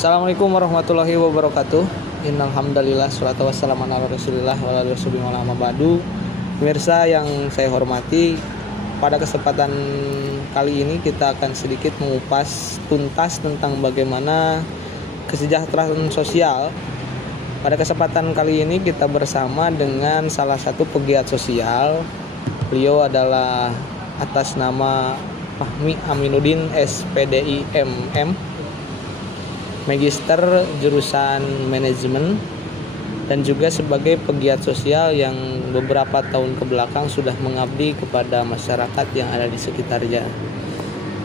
Assalamualaikum warahmatullahi wabarakatuh. Innal hamdalillah sholatu wassalamu ala Rasulillah wa ala alihi wa ba'du. Pemirsa yang saya hormati, pada kesempatan kali ini kita akan sedikit mengupas tuntas tentang bagaimana kesejahteraan sosial. Pada kesempatan kali ini kita bersama dengan salah satu pegiat sosial. Beliau adalah atas nama Fahmi Aminuddin SPDI MM, Magister jurusan manajemen, dan juga sebagai pegiat sosial yang beberapa tahun kebelakang sudah mengabdi kepada masyarakat yang ada di sekitarnya.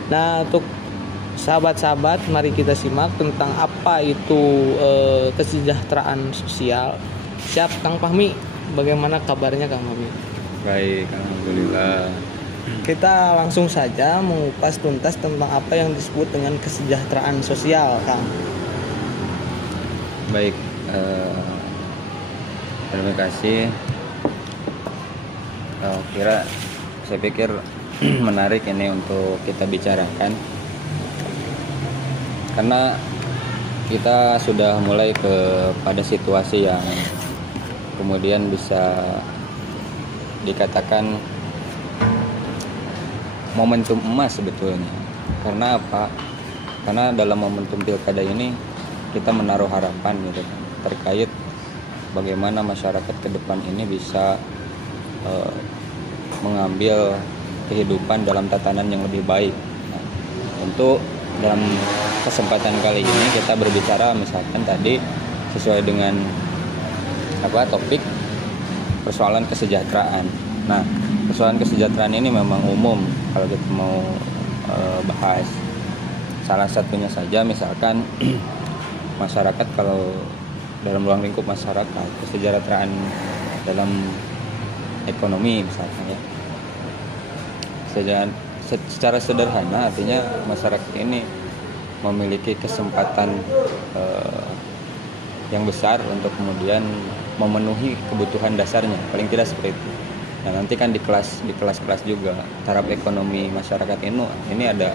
Nah, untuk sahabat-sahabat, mari kita simak tentang apa itu kesejahteraan sosial. Siap, Kang Fahmi, bagaimana kabarnya Kang Fahmi? Baik, alhamdulillah. Kita langsung saja mengupas tuntas tentang apa yang disebut dengan kesejahteraan sosial, Kang. Baik, terima kasih. Saya pikir menarik ini untuk kita bicarakan, karena kita sudah mulai pada situasi yang kemudian bisa dikatakan momentum emas sebetulnya. Karena apa? Karena dalam momentum pilkada ini kita menaruh harapan gitu terkait bagaimana masyarakat ke depan ini bisa mengambil kehidupan dalam tatanan yang lebih baik. Nah, untuk dalam kesempatan kali ini kita berbicara misalkan tadi sesuai dengan topik persoalan kesejahteraan. Nah, persoalan kesejahteraan ini memang umum kalau kita mau bahas. Salah satunya saja misalkan masyarakat, kalau dalam ruang lingkup masyarakat, kesejahteraan dalam ekonomi misalkan ya. Secara sederhana artinya masyarakat ini memiliki kesempatan yang besar untuk kemudian memenuhi kebutuhan dasarnya, paling tidak seperti itu. Nah, nanti kan di kelas-kelas juga taraf ekonomi masyarakat ini ada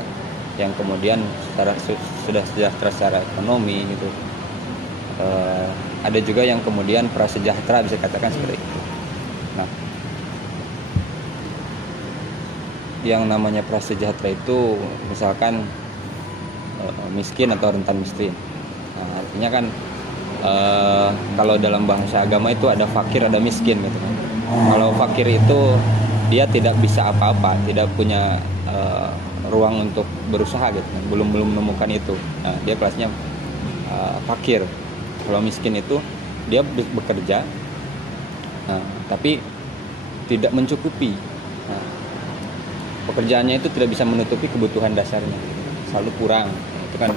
yang kemudian sudah sejahtera secara ekonomi gitu. Ada juga yang kemudian prasejahtera, bisa katakan seperti itu. Nah, yang namanya prasejahtera itu misalkan miskin atau rentan miskin. Nah, artinya kan kalau dalam bahasa agama itu ada fakir, ada miskin gitu kan. Kalau fakir itu dia tidak bisa apa-apa, tidak punya ruang untuk berusaha gitu kan. Belum menemukan itu. Nah, dia kelasnya fakir. Kalau miskin itu dia bekerja, tapi tidak mencukupi. Nah, pekerjaannya itu tidak bisa menutupi kebutuhan dasarnya, selalu kurang. Itu kan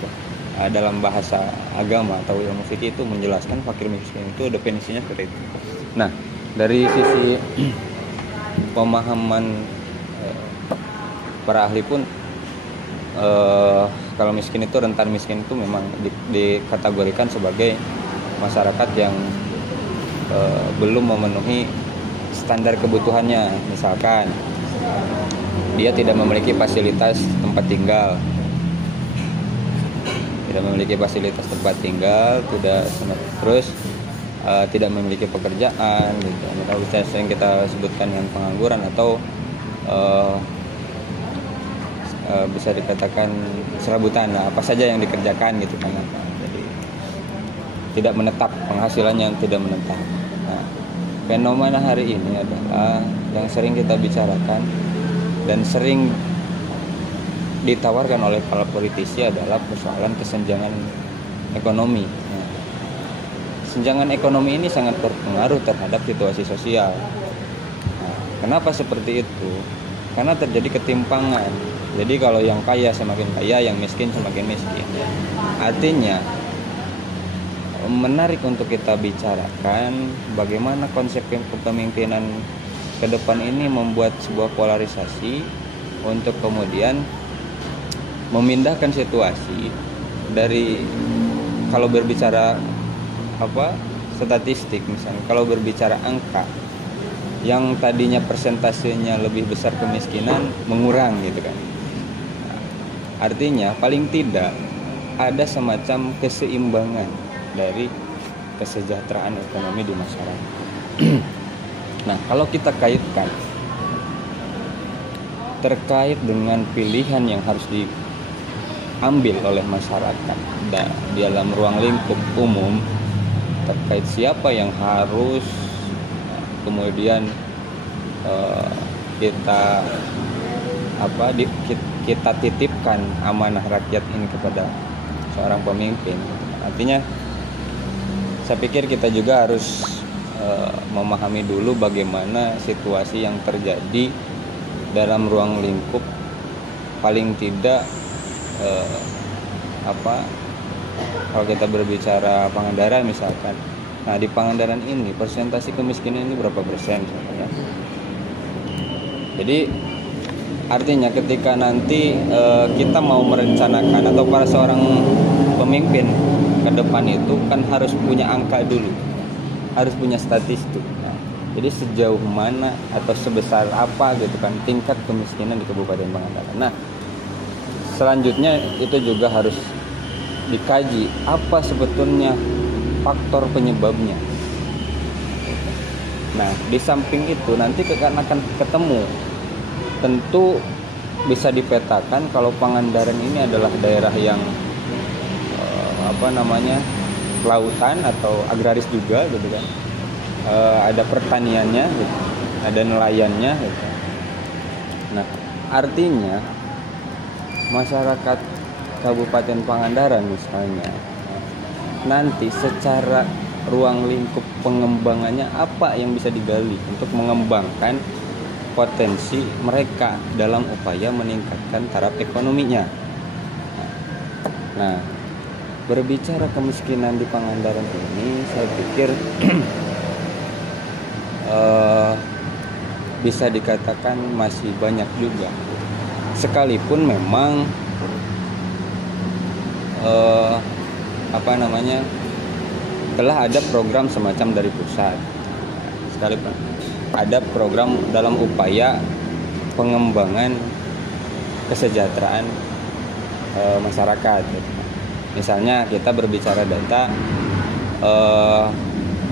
dalam bahasa agama atau ilmu fikih itu menjelaskan fakir miskin itu definisinya seperti itu. Nah, dari sisi pemahaman para ahli pun kalau miskin itu, rentan miskin itu memang dikategorikan sebagai masyarakat yang belum memenuhi standar kebutuhannya. Misalkan dia tidak memiliki fasilitas tempat tinggal, terus tidak memiliki pekerjaan gitu. Atau yang kita sebutkan yang pengangguran, atau bisa dikatakan serabutan, apa saja yang dikerjakan gitu kan. Jadi tidak menetap, penghasilannya yang tidak menetap. Nah, fenomena hari ini adalah yang sering kita bicarakan dan sering ditawarkan oleh para politisi adalah persoalan kesenjangan ekonomi. Nah, kesenjangan ekonomi ini sangat berpengaruh terhadap situasi sosial. Nah, kenapa seperti itu? Karena terjadi ketimpangan. Jadi kalau yang kaya semakin kaya, yang miskin semakin miskin. Artinya menarik untuk kita bicarakan bagaimana konsep kepemimpinan ke depan ini membuat sebuah polarisasi untuk kemudian memindahkan situasi dari, kalau berbicara statistik misalnya, kalau berbicara angka yang tadinya persentasenya lebih besar kemiskinan mengurang gitu kan. Artinya paling tidak ada semacam keseimbangan dari kesejahteraan ekonomi di masyarakat. Nah, kalau kita kaitkan terkait dengan pilihan yang harus diambil oleh masyarakat dalam ruang lingkup umum terkait siapa yang harus kemudian kita titipkan amanah rakyat ini kepada seorang pemimpin. Artinya saya pikir kita juga harus memahami dulu bagaimana situasi yang terjadi dalam ruang lingkup paling tidak kalau kita berbicara Pangandaran misalkan. Nah, di Pangandaran ini persentase kemiskinan ini berapa persen sebenarnya? Jadi artinya ketika nanti kita mau merencanakan atau para seorang pemimpin ke depan itu kan harus punya angka dulu, harus punya statistik. Nah, jadi sejauh mana atau sebesar apa gitu kan tingkat kemiskinan di Kabupaten Pangandaran. Nah, selanjutnya itu juga harus dikaji apa sebetulnya faktor penyebabnya. Nah, di samping itu nanti akan ketemu, tentu bisa dipetakan kalau Pangandaran ini adalah daerah yang lautan atau agraris juga gitu kan. Ada pertaniannya gitu, ada nelayannya gitu. Nah, artinya masyarakat Kabupaten Pangandaran misalnya nanti secara ruang lingkup pengembangannya apa yang bisa digali untuk mengembangkan potensi mereka dalam upaya meningkatkan taraf ekonominya. Nah, berbicara kemiskinan di Pangandaran ini saya pikir bisa dikatakan masih banyak juga, sekalipun memang telah ada program semacam dari pusat, sekalipun ada program dalam upaya pengembangan kesejahteraan masyarakat gitu. Misalnya kita berbicara data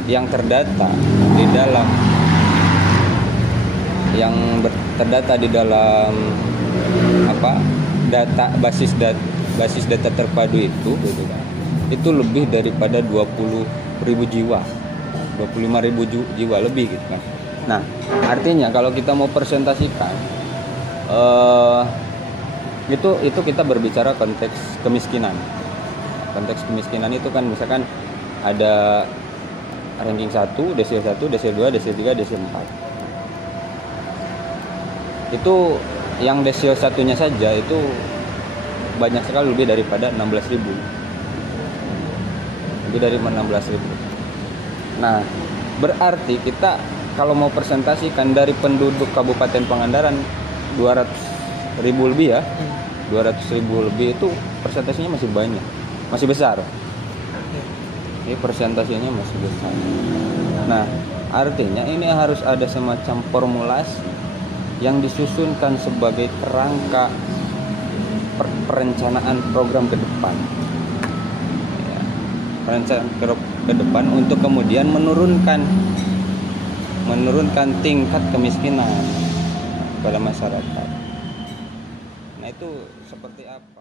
yang terdata di dalam basis data terpadu itu gitu kan. Itu lebih daripada 20.000 jiwa, 25.000 jiwa lebih gitu kan. Nah, artinya kalau kita mau presentasikan itu kita berbicara konteks kemiskinan. Konteks kemiskinan itu kan misalkan ada ranking 1, desil 1, desil 2, desil 3, desil 4. Itu yang desil satunya saja itu banyak sekali, lebih daripada 16.000. Lebih dari 16.000. Nah, berarti kita kalau mau presentasikan dari penduduk Kabupaten Pangandaran 200.000 lebih ya. 200.000 lebih itu presentasinya masih banyak, masih besar. Ini presentasinya masih besar. Nah, artinya ini harus ada semacam formulasi yang disusunkan sebagai kerangka perencanaan program ke depan. Ya, perencanaan ke depan untuk kemudian menurunkan tingkat kemiskinan pada masyarakat. Nah, itu seperti apa?